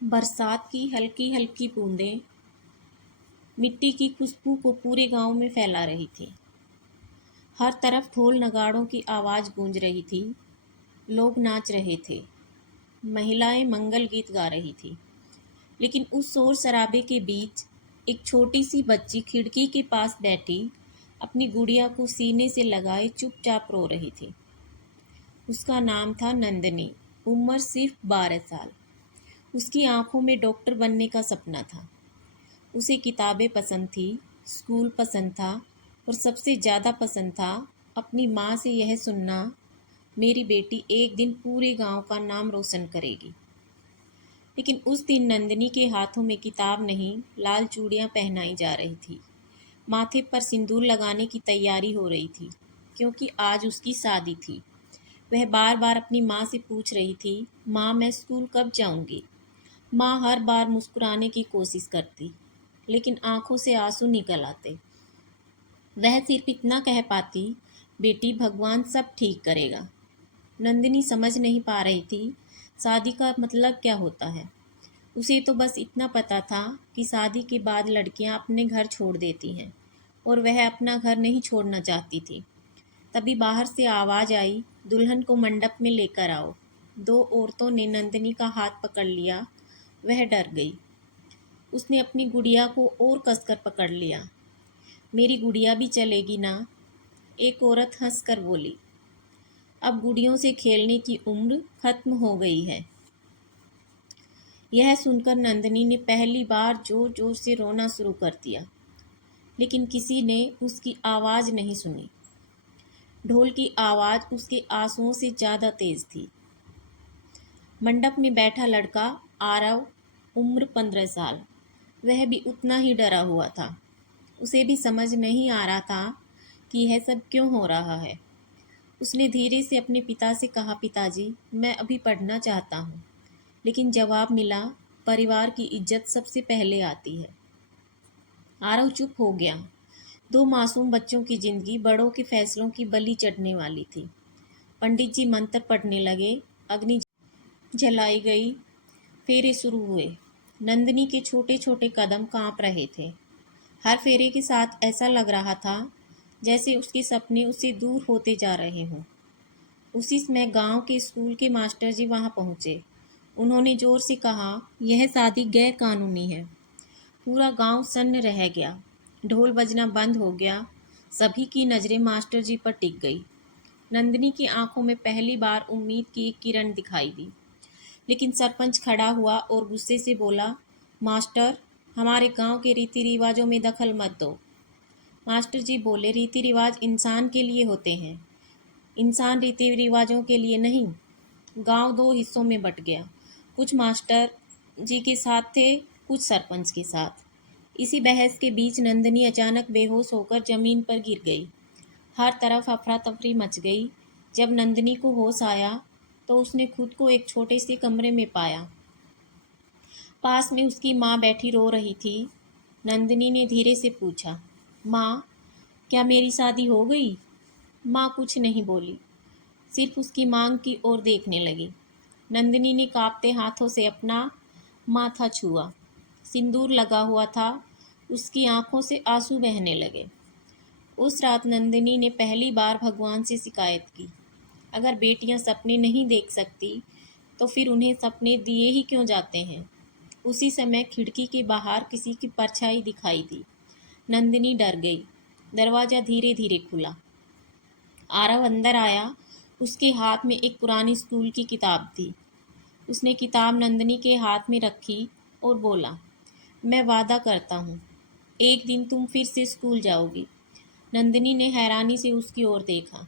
बरसात की हल्की हल्की बूंदें मिट्टी की खुशबू को पूरे गांव में फैला रही थी। हर तरफ ढोल नगाड़ों की आवाज़ गूंज रही थी। लोग नाच रहे थे, महिलाएं मंगल गीत गा रही थी। लेकिन उस शोर शराबे के बीच एक छोटी सी बच्ची खिड़की के पास बैठी अपनी गुड़िया को सीने से लगाए चुपचाप रो रही थी। उसका नाम था नंदनी, उम्र सिर्फ 12 साल। उसकी आंखों में डॉक्टर बनने का सपना था। उसे किताबें पसंद थी, स्कूल पसंद था और सबसे ज़्यादा पसंद था अपनी माँ से यह सुनना, मेरी बेटी एक दिन पूरे गांव का नाम रोशन करेगी। लेकिन उस दिन नंदिनी के हाथों में किताब नहीं, लाल चूड़ियाँ पहनाई जा रही थी। माथे पर सिंदूर लगाने की तैयारी हो रही थी, क्योंकि आज उसकी शादी थी। वह बार बार अपनी माँ से पूछ रही थी, माँ मैं स्कूल कब जाऊँगी। माँ हर बार मुस्कुराने की कोशिश करती, लेकिन आंखों से आंसू निकल आते। वह सिर्फ इतना कह पाती, बेटी भगवान सब ठीक करेगा। नंदिनी समझ नहीं पा रही थी शादी का मतलब क्या होता है। उसे तो बस इतना पता था कि शादी के बाद लड़कियां अपने घर छोड़ देती हैं और वह अपना घर नहीं छोड़ना चाहती थी। तभी बाहर से आवाज़ आई, दुल्हन को मंडप में लेकर आओ। दो औरतों ने नंदिनी का हाथ पकड़ लिया। वह डर गई। उसने अपनी गुड़िया को और कसकर पकड़ लिया। मेरी गुड़िया भी चलेगी ना? एक औरत हंसकर बोली। अब गुड़ियों से खेलने की उम्र खत्म हो गई है। यह सुनकर नंदिनी ने पहली बार जोर जोर से रोना शुरू कर दिया, लेकिन किसी ने उसकी आवाज़ नहीं सुनी। ढोल की आवाज़ उसके आंसुओं से ज़्यादा तेज थी। मंडप में बैठा लड़का आरव, उम्र 15 साल, वह भी उतना ही डरा हुआ था। उसे भी समझ नहीं आ रहा था कि यह सब क्यों हो रहा है। उसने धीरे से अपने पिता से कहा, पिताजी मैं अभी पढ़ना चाहता हूँ। लेकिन जवाब मिला, परिवार की इज्जत सबसे पहले आती है। आरव चुप हो गया। दो मासूम बच्चों की जिंदगी बड़ों के फैसलों की बलि चढ़ने वाली थी। पंडित जी मंत्र पढ़ने लगे, अग्नि जलाई गई, फेरे शुरू हुए। नंदिनी के छोटे छोटे कदम कांप रहे थे। हर फेरे के साथ ऐसा लग रहा था जैसे उसके सपने उससे दूर होते जा रहे हों। उसी समय गांव के स्कूल के मास्टर जी वहां पहुंचे। उन्होंने जोर से कहा, यह शादी गैर कानूनी है। पूरा गांव सन्न रह गया। ढोल बजना बंद हो गया। सभी की नज़रें मास्टर जी पर टिक गई। नंदिनी की आंखों में पहली बार उम्मीद की एक किरण दिखाई दी। लेकिन सरपंच खड़ा हुआ और गुस्से से बोला, मास्टर हमारे गांव के रीति रिवाजों में दखल मत दो। मास्टर जी बोले, रीति रिवाज इंसान के लिए होते हैं, इंसान रीति रिवाजों के लिए नहीं। गांव दो हिस्सों में बट गया। कुछ मास्टर जी के साथ थे, कुछ सरपंच के साथ। इसी बहस के बीच नंदिनी अचानक बेहोश होकर जमीन पर गिर गई। हर तरफ अफरा तफरी मच गई। जब नंदिनी को होश आया तो उसने खुद को एक छोटे से कमरे में पाया। पास में उसकी माँ बैठी रो रही थी। नंदिनी ने धीरे से पूछा, माँ क्या मेरी शादी हो गई? माँ कुछ नहीं बोली, सिर्फ उसकी मांग की ओर देखने लगी। नंदिनी ने कांपते हाथों से अपना माथा छुआ। सिंदूर लगा हुआ था। उसकी आंखों से आंसू बहने लगे। उस रात नंदिनी ने पहली बार भगवान से शिकायत की, अगर बेटियां सपने नहीं देख सकती तो फिर उन्हें सपने दिए ही क्यों जाते हैं। उसी समय खिड़की के बाहर किसी की परछाई दिखाई दी। नंदिनी डर गई। दरवाज़ा धीरे धीरे खुला। आरव अंदर आया। उसके हाथ में एक पुरानी स्कूल की किताब थी। उसने किताब नंदिनी के हाथ में रखी और बोला, मैं वादा करता हूँ एक दिन तुम फिर से स्कूल जाओगी। नंदिनी ने हैरानी से उसकी ओर देखा।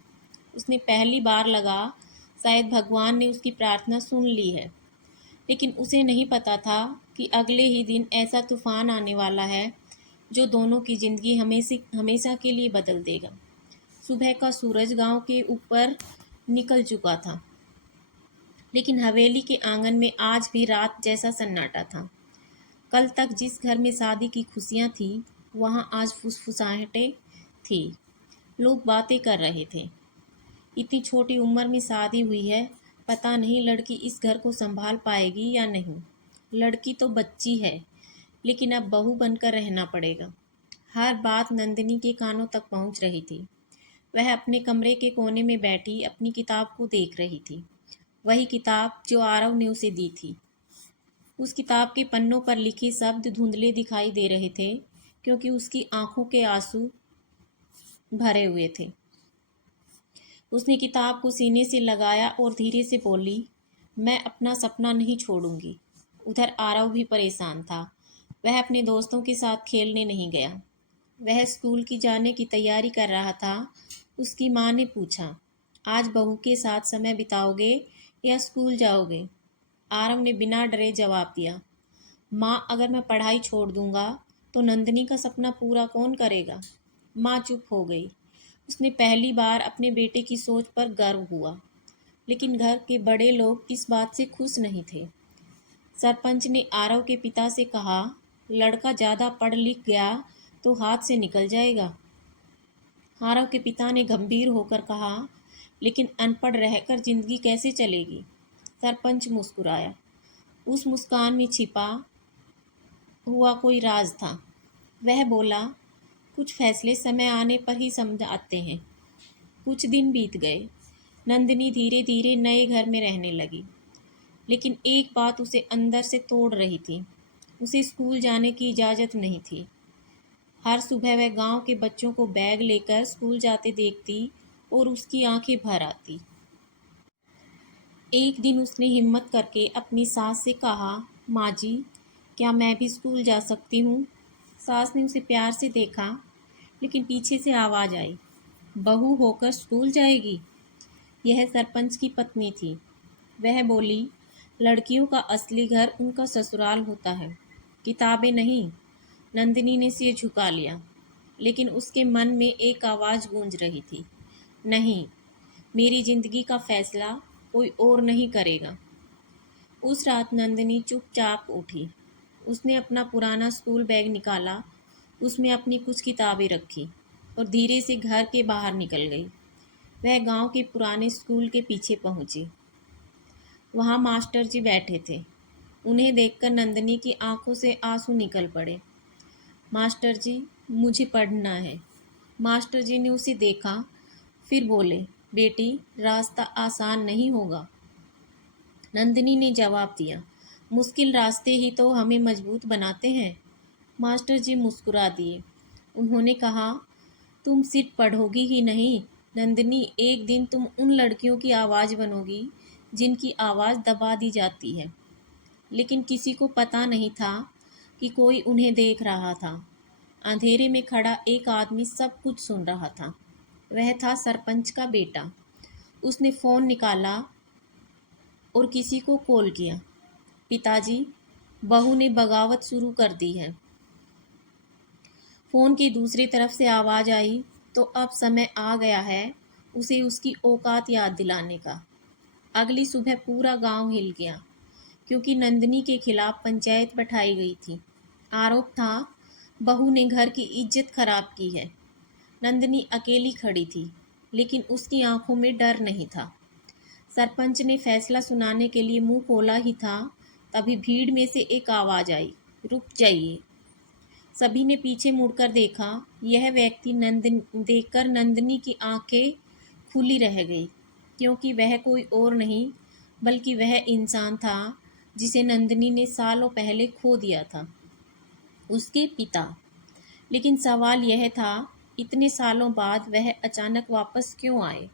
उसने पहली बार लगा शायद भगवान ने उसकी प्रार्थना सुन ली है। लेकिन उसे नहीं पता था कि अगले ही दिन ऐसा तूफान आने वाला है जो दोनों की ज़िंदगी हमेशा के लिए बदल देगा। सुबह का सूरज गांव के ऊपर निकल चुका था, लेकिन हवेली के आंगन में आज भी रात जैसा सन्नाटा था। कल तक जिस घर में शादी की खुशियां थी, वहां आज फुसफुसाहटें थी। लोग बातें कर रहे थे, इतनी छोटी उम्र में शादी हुई है, पता नहीं लड़की इस घर को संभाल पाएगी या नहीं। लड़की तो बच्ची है, लेकिन अब बहू बनकर रहना पड़ेगा। हर बात नंदिनी के कानों तक पहुंच रही थी। वह अपने कमरे के कोने में बैठी अपनी किताब को देख रही थी। वही किताब जो आरव ने उसे दी थी। उस किताब के पन्नों पर लिखे शब्द धुंधले दिखाई दे रहे थे, क्योंकि उसकी आंखों के आंसू भरे हुए थे। उसने किताब को सीने से लगाया और धीरे से बोली, मैं अपना सपना नहीं छोड़ूंगी। उधर आरव भी परेशान था। वह अपने दोस्तों के साथ खेलने नहीं गया। वह स्कूल की जाने की तैयारी कर रहा था। उसकी माँ ने पूछा, आज बहू के साथ समय बिताओगे या स्कूल जाओगे? आरव ने बिना डरे जवाब दिया, माँ, अगर मैं पढ़ाई छोड़ दूंगा तो नंदिनी का सपना पूरा कौन करेगा? माँ चुप हो गई। उसने पहली बार अपने बेटे की सोच पर गर्व हुआ, लेकिन घर के बड़े लोग इस बात से खुश नहीं थे। सरपंच ने आरव के पिता से कहा, लड़का ज़्यादा पढ़ लिख गया तो हाथ से निकल जाएगा। आरव के पिता ने गंभीर होकर कहा, लेकिन अनपढ़ रहकर जिंदगी कैसे चलेगी? सरपंच मुस्कुराया। उस मुस्कान में छिपा हुआ कोई राज था। वह बोला, कुछ फैसले समय आने पर ही समझ आते हैं। कुछ दिन बीत गए। नंदिनी धीरे धीरे नए घर में रहने लगी, लेकिन एक बात उसे अंदर से तोड़ रही थी। उसे स्कूल जाने की इजाज़त नहीं थी। हर सुबह वह गांव के बच्चों को बैग लेकर स्कूल जाते देखती और उसकी आंखें भर आती। एक दिन उसने हिम्मत करके अपनी सास से कहा, माँ जी, क्या मैं भी स्कूल जा सकती हूँ? सास ने उसे प्यार से देखा, लेकिन पीछे से आवाज़ आई, बहू होकर स्कूल जाएगी? यह सरपंच की पत्नी थी। वह बोली, लड़कियों का असली घर उनका ससुराल होता है, किताबें नहीं। नंदिनी ने सिर झुका लिया, लेकिन उसके मन में एक आवाज़ गूंज रही थी, नहीं, मेरी जिंदगी का फैसला कोई और नहीं करेगा। उस रात नंदिनी चुपचाप उठी। उसने अपना पुराना स्कूल बैग निकाला, उसमें अपनी कुछ किताबें रखी और धीरे से घर के बाहर निकल गई। वह गांव के पुराने स्कूल के पीछे पहुंची। वहां मास्टर जी बैठे थे। उन्हें देखकर नंदिनी की आंखों से आंसू निकल पड़े। मास्टर जी, मुझे पढ़ना है। मास्टर जी ने उसे देखा, फिर बोले, बेटी, रास्ता आसान नहीं होगा। नंदिनी ने जवाब दिया, मुश्किल रास्ते ही तो हमें मजबूत बनाते हैं। मास्टर जी मुस्कुरा दिए। उन्होंने कहा, तुम सिर्फ पढ़ोगी ही नहीं नंदिनी, एक दिन तुम उन लड़कियों की आवाज़ बनोगी जिनकी आवाज़ दबा दी जाती है। लेकिन किसी को पता नहीं था कि कोई उन्हें देख रहा था। अंधेरे में खड़ा एक आदमी सब कुछ सुन रहा था। वह था सरपंच का बेटा। उसने फ़ोन निकाला और किसी को कॉल किया, पिताजी, बहू ने बगावत शुरू कर दी है। फ़ोन की दूसरी तरफ से आवाज़ आई, तो अब समय आ गया है उसे उसकी औकात याद दिलाने का। अगली सुबह पूरा गांव हिल गया, क्योंकि नंदिनी के खिलाफ पंचायत बैठाई गई थी। आरोप था, बहू ने घर की इज्जत खराब की है। नंदिनी अकेली खड़ी थी, लेकिन उसकी आंखों में डर नहीं था। सरपंच ने फैसला सुनाने के लिए मुंह खोला ही था, तभी भीड़ में से एक आवाज़ आई, रुक जाइए। सभी ने पीछे मुड़कर देखा। यह व्यक्ति देखकर नंदिनी की आंखें खुली रह गई, क्योंकि वह कोई और नहीं बल्कि वह इंसान था जिसे नंदिनी ने सालों पहले खो दिया था, उसके पिता। लेकिन सवाल यह था, इतने सालों बाद वह अचानक वापस क्यों आए?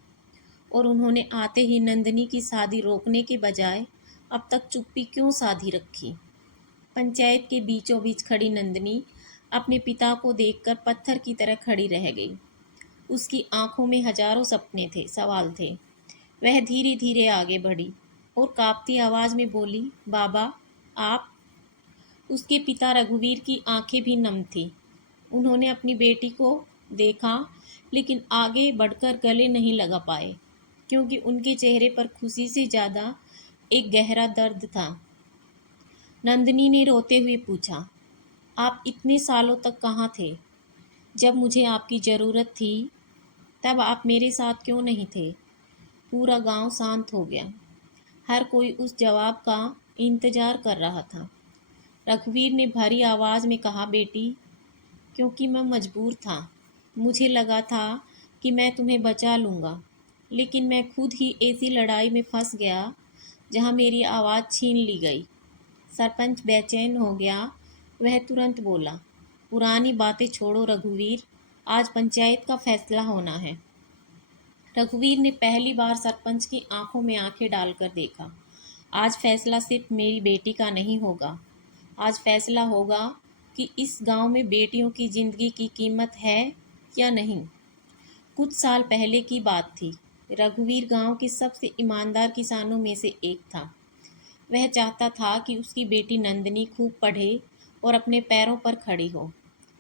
और उन्होंने आते ही नंदिनी की शादी रोकने के बजाय अब तक चुप्पी क्यों साधी रखी? पंचायत के बीचों बीच खड़ी नंदिनी अपने पिता को देखकर पत्थर की तरह खड़ी रह गई। उसकी आंखों में हजारों सपने थे, सवाल थे। वह धीरे धीरे आगे बढ़ी और कांपती आवाज में बोली, बाबा, आप? उसके पिता रघुवीर की आंखें भी नम थीं। उन्होंने अपनी बेटी को देखा, लेकिन आगे बढ़कर गले नहीं लगा पाए, क्योंकि उनके चेहरे पर खुशी से ज़्यादा एक गहरा दर्द था। नंदिनी ने रोते हुए पूछा, आप इतने सालों तक कहाँ थे? जब मुझे आपकी ज़रूरत थी, तब आप मेरे साथ क्यों नहीं थे? पूरा गांव शांत हो गया। हर कोई उस जवाब का इंतज़ार कर रहा था। रघुवीर ने भारी आवाज़ में कहा, बेटी, क्योंकि मैं मजबूर था। मुझे लगा था कि मैं तुम्हें बचा लूँगा, लेकिन मैं खुद ही ऐसी लड़ाई में फंस गया जहाँ मेरी आवाज़ छीन ली गई। सरपंच बेचैन हो गया। वह तुरंत बोला, पुरानी बातें छोड़ो रघुवीर, आज पंचायत का फैसला होना है। रघुवीर ने पहली बार सरपंच की आंखों में आंखें डालकर देखा। आज फैसला सिर्फ मेरी बेटी का नहीं होगा, आज फैसला होगा कि इस गांव में बेटियों की जिंदगी की कीमत है या नहीं। कुछ साल पहले की बात थी। रघुवीर गांव के सबसे ईमानदार किसानों में से एक था। वह चाहता था कि उसकी बेटी नंदिनी खूब पढ़े और अपने पैरों पर खड़ी हो,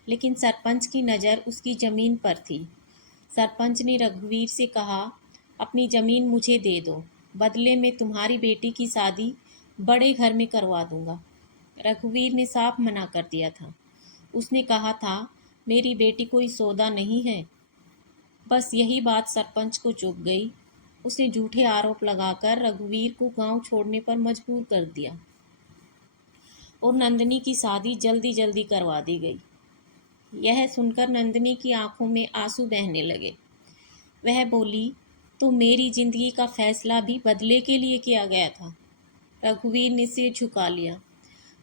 लेकिन सरपंच की नज़र उसकी ज़मीन पर थी। सरपंच ने रघुवीर से कहा, अपनी ज़मीन मुझे दे दो, बदले में तुम्हारी बेटी की शादी बड़े घर में करवा दूंगा। रघुवीर ने साफ मना कर दिया था। उसने कहा था, मेरी बेटी कोई सौदा नहीं है। बस यही बात सरपंच को चुभ गई। उसने झूठे आरोप लगाकर रघुवीर को गांव छोड़ने पर मजबूर कर दिया और नंदिनी की शादी जल्दी जल्दी करवा दी गई। यह सुनकर नंदिनी की आंखों में आंसू बहने लगे। वह बोली, तो मेरी जिंदगी का फैसला भी बदले के लिए किया गया था। रघुवीर ने सिर झुका लिया।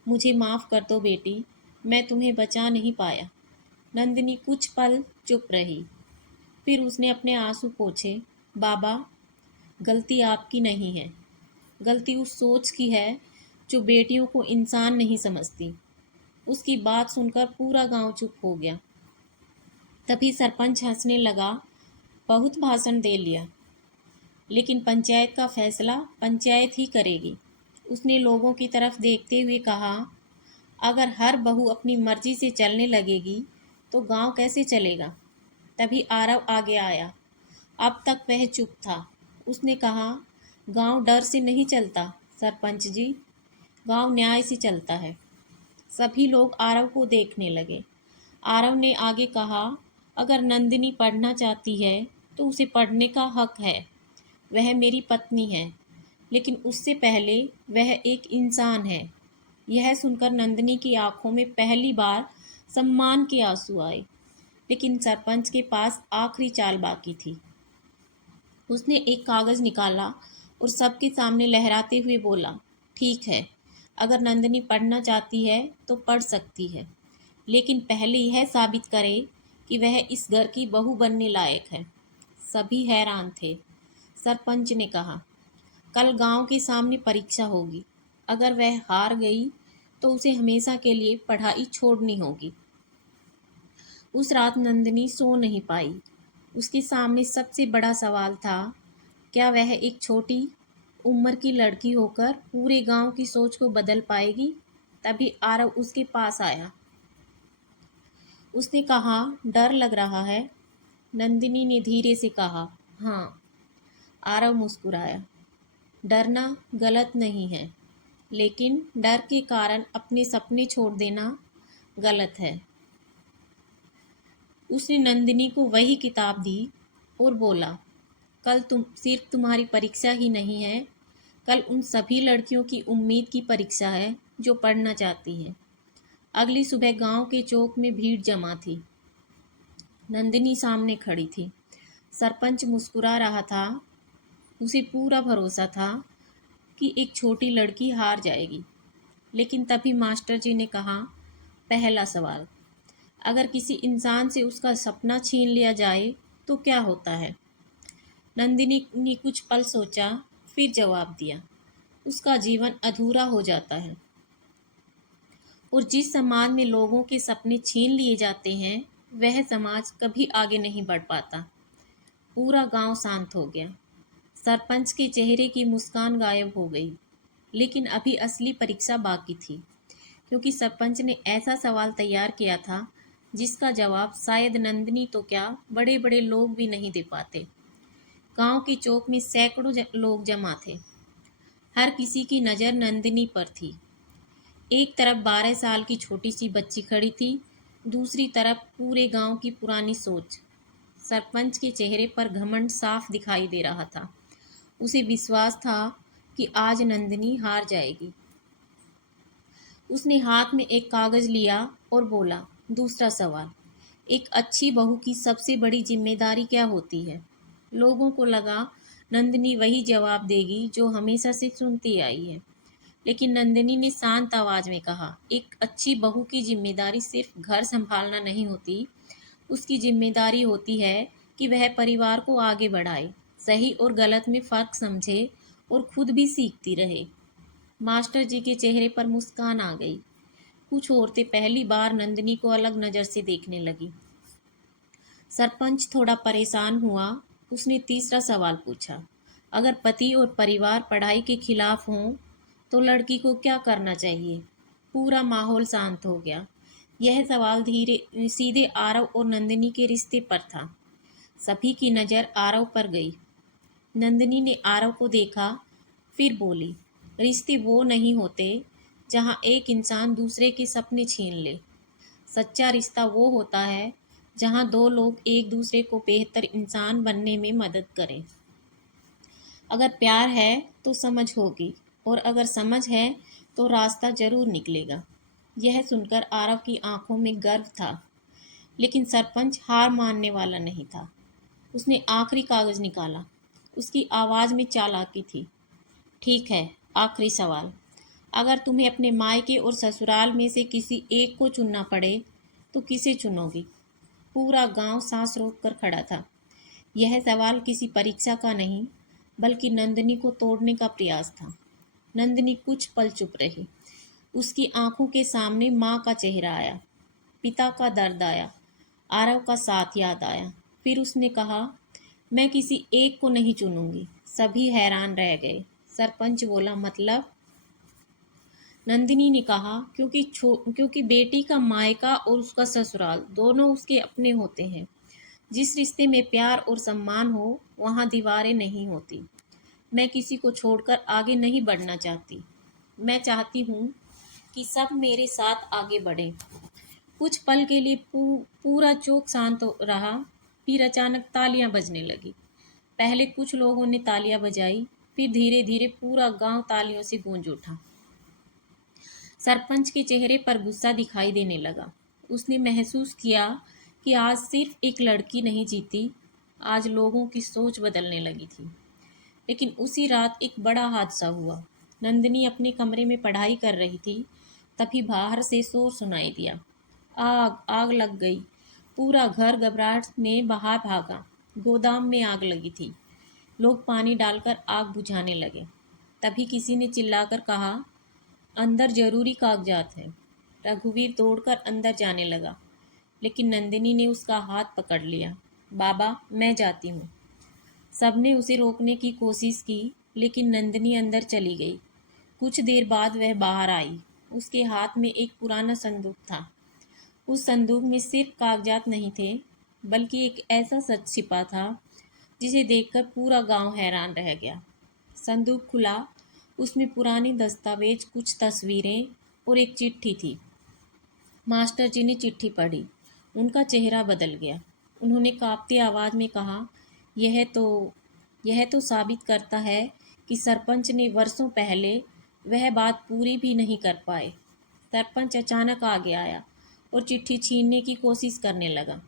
मुझे माफ़ कर दो बेटी, मैं तुम्हें बचा नहीं पाया। नंदिनी कुछ पल चुप रही, फिर उसने अपने आंसू पोंछे। बाबा, गलती आपकी नहीं है, गलती उस सोच की है जो बेटियों को इंसान नहीं समझती। उसकी बात सुनकर पूरा गांव चुप हो गया। तभी सरपंच हंसने लगा। बहुत भाषण दे लिया, लेकिन पंचायत का फैसला पंचायत ही करेगी। उसने लोगों की तरफ देखते हुए कहा, अगर हर बहू अपनी मर्जी से चलने लगेगी तो गांव कैसे चलेगा। तभी आरव आगे आया। अब तक वह चुप था। उसने कहा, गांव डर से नहीं चलता सरपंच जी, गांव न्याय से चलता है। सभी लोग आरव को देखने लगे। आरव ने आगे कहा, अगर नंदिनी पढ़ना चाहती है तो उसे पढ़ने का हक है। वह मेरी पत्नी है, लेकिन उससे पहले वह एक इंसान है। यह सुनकर नंदिनी की आंखों में पहली बार सम्मान के आंसू आए, लेकिन सरपंच के पास आखिरी चाल बाकी थी। उसने एक कागज़ निकाला और सबके सामने लहराते हुए बोला, ठीक है, अगर नंदिनी पढ़ना चाहती है तो पढ़ सकती है, लेकिन पहले यह साबित करे कि वह इस घर की बहू बनने लायक है। सभी हैरान थे। सरपंच ने कहा, कल गांव के सामने परीक्षा होगी। अगर वह हार गई तो उसे हमेशा के लिए पढ़ाई छोड़नी होगी। उस रात नंदिनी सो नहीं पाई। उसके सामने सबसे बड़ा सवाल था, क्या वह एक छोटी उम्र की लड़की होकर पूरे गांव की सोच को बदल पाएगी। तभी आरव उसके पास आया। उसने कहा, डर लग रहा है। नंदिनी ने धीरे से कहा, हाँ। आरव मुस्कुराया। डरना गलत नहीं है, लेकिन डर के कारण अपने सपने छोड़ देना गलत है। उसने नंदिनी को वही किताब दी और बोला, कल तुम सिर्फ तुम्हारी परीक्षा ही नहीं है, कल उन सभी लड़कियों की उम्मीद की परीक्षा है जो पढ़ना चाहती हैं। अगली सुबह गांव के चौक में भीड़ जमा थी। नंदिनी सामने खड़ी थी। सरपंच मुस्कुरा रहा था। उसे पूरा भरोसा था कि एक छोटी लड़की हार जाएगी। लेकिन तभी मास्टर जी ने कहा, पहला सवाल, अगर किसी इंसान से उसका सपना छीन लिया जाए तो क्या होता है। नंदिनी ने कुछ पल सोचा, फिर जवाब दिया, उसका जीवन अधूरा हो जाता है। और जिस समाज में लोगों के सपने छीन लिए जाते हैं, वह समाज कभी आगे नहीं बढ़ पाता। पूरा गांव शांत हो गया। सरपंच के चेहरे की मुस्कान गायब हो गई। लेकिन अभी असली परीक्षा बाकी थी, क्योंकि सरपंच ने ऐसा सवाल तैयार किया था जिसका जवाब शायद नंदिनी तो क्या, बड़े बड़े लोग भी नहीं दे पाते। गांव के चौक में सैकड़ों लोग जमा थे। हर किसी की नज़र नंदिनी पर थी। एक तरफ 12 साल की छोटी सी बच्ची खड़ी थी, दूसरी तरफ पूरे गांव की पुरानी सोच। सरपंच के चेहरे पर घमंड साफ दिखाई दे रहा था। उसे विश्वास था कि आज नंदिनी हार जाएगी। उसने हाथ में एक कागज लिया और बोला, दूसरा सवाल, एक अच्छी बहू की सबसे बड़ी जिम्मेदारी क्या होती है? लोगों को लगा नंदिनी वही जवाब देगी जो हमेशा से सुनती आई है, लेकिन नंदिनी ने शांत आवाज में कहा, एक अच्छी बहू की जिम्मेदारी सिर्फ घर संभालना नहीं होती, उसकी जिम्मेदारी होती है कि वह परिवार को आगे बढ़ाए, सही और गलत में फर्क समझे और खुद भी सीखती रहे। मास्टर जी के चेहरे पर मुस्कान आ गई। कुछ औरतें पहली बार नंदिनी को अलग नजर से देखने लगी। सरपंच थोड़ा परेशान हुआ। उसने तीसरा सवाल पूछा, अगर पति और परिवार पढ़ाई के खिलाफ हों तो लड़की को क्या करना चाहिए? पूरा माहौल शांत हो गया। यह सवाल धीरे सीधे आरव और नंदिनी के रिश्ते पर था। सभी की नज़र आरव पर गई। नंदिनी ने आरव को देखा, फिर बोली, रिश्ते वो नहीं होते जहाँ एक इंसान दूसरे के सपने छीन ले। सच्चा रिश्ता वो होता है जहाँ दो लोग एक दूसरे को बेहतर इंसान बनने में मदद करें। अगर प्यार है तो समझ होगी, और अगर समझ है तो रास्ता जरूर निकलेगा। यह सुनकर आरव की आंखों में गर्व था, लेकिन सरपंच हार मानने वाला नहीं था। उसने आखिरी कागज निकाला। उसकी आवाज में चालाकी थी। ठीक है, आखिरी सवाल, अगर तुम्हें अपने मायके और ससुराल में से किसी एक को चुनना पड़े तो किसे चुनोगी? पूरा गांव सांस रोक कर खड़ा था। यह सवाल किसी परीक्षा का नहीं, बल्कि नंदिनी को तोड़ने का प्रयास था। नंदिनी कुछ पल चुप रही। उसकी आंखों के सामने माँ का चेहरा आया, पिता का दर्द आया, आरव का साथ याद आया। फिर उसने कहा, मैं किसी एक को नहीं चुनूंगी। सभी हैरान रह गए। सरपंच बोला, मतलब? नंदिनी ने कहा, क्योंकि बेटी का मायका और उसका ससुराल दोनों उसके अपने होते हैं। जिस रिश्ते में प्यार और सम्मान हो, वहाँ दीवारें नहीं होती। मैं किसी को छोड़कर आगे नहीं बढ़ना चाहती। मैं चाहती हूँ कि सब मेरे साथ आगे बढ़ें। कुछ पल के लिए पूरा चौक शांत रहा। फिर अचानक तालियां बजने लगी। पहले कुछ लोगों ने तालियां बजाई, फिर धीरे धीरे पूरा गांव तालियों से गूंज उठा। सरपंच के चेहरे पर गुस्सा दिखाई देने लगा। उसने महसूस किया कि आज सिर्फ एक लड़की नहीं जीती, आज लोगों की सोच बदलने लगी थी। लेकिन उसी रात एक बड़ा हादसा हुआ। नंदिनी अपने कमरे में पढ़ाई कर रही थी, तभी बाहर से शोर सुनाई दिया। आग आग लग गई। पूरा घर घबराहट में बाहर भागा। गोदाम में आग लगी थी। लोग पानी डालकर आग बुझाने लगे। तभी किसी ने चिल्लाकर कहा, अंदर जरूरी कागजात हैं। रघुवीर दौड़कर अंदर जाने लगा, लेकिन नंदिनी ने उसका हाथ पकड़ लिया। बाबा, मैं जाती हूँ। सबने उसे रोकने की कोशिश की, लेकिन नंदिनी अंदर चली गई। कुछ देर बाद वह बाहर आई। उसके हाथ में एक पुराना संदूक था। उस संदूक में सिर्फ कागजात नहीं थे, बल्कि एक ऐसा सच छिपा था जिसे देखकर पूरा गांव हैरान रह गया। संदूक खुला। उसमें पुराने दस्तावेज, कुछ तस्वीरें और एक चिट्ठी थी। मास्टर जी ने चिट्ठी पढ़ी। उनका चेहरा बदल गया। उन्होंने कांपती आवाज में कहा, यह तो यह तो साबित करता है कि सरपंच ने वर्षों पहले वह बात पूरी भी नहीं कर पाए। सरपंच अचानक आगे आया और चिट्ठी छीनने की कोशिश करने लगा,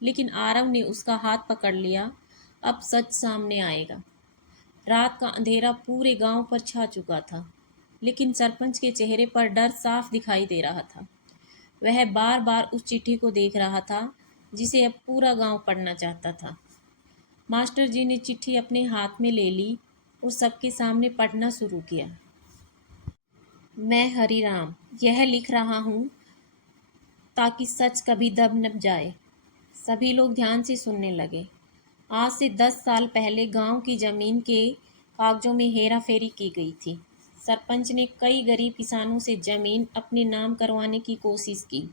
लेकिन आरव ने उसका हाथ पकड़ लिया। अब सच सामने आएगा। रात का अंधेरा पूरे गांव पर छा चुका था, लेकिन सरपंच के चेहरे पर डर साफ दिखाई दे रहा था। वह बार बार उस चिट्ठी को देख रहा था जिसे अब पूरा गांव पढ़ना चाहता था। मास्टर जी ने चिट्ठी अपने हाथ में ले ली और सबके सामने पढ़ना शुरू किया। मैं हरिराम यह लिख रहा हूँ ताकि सच कभी दब न जाए। सभी लोग ध्यान से सुनने लगे। आज से 10 साल पहले गांव की जमीन के कागजों में हेरा फेरी की गई थी। सरपंच ने कई गरीब किसानों से जमीन अपने नाम करवाने की कोशिश की।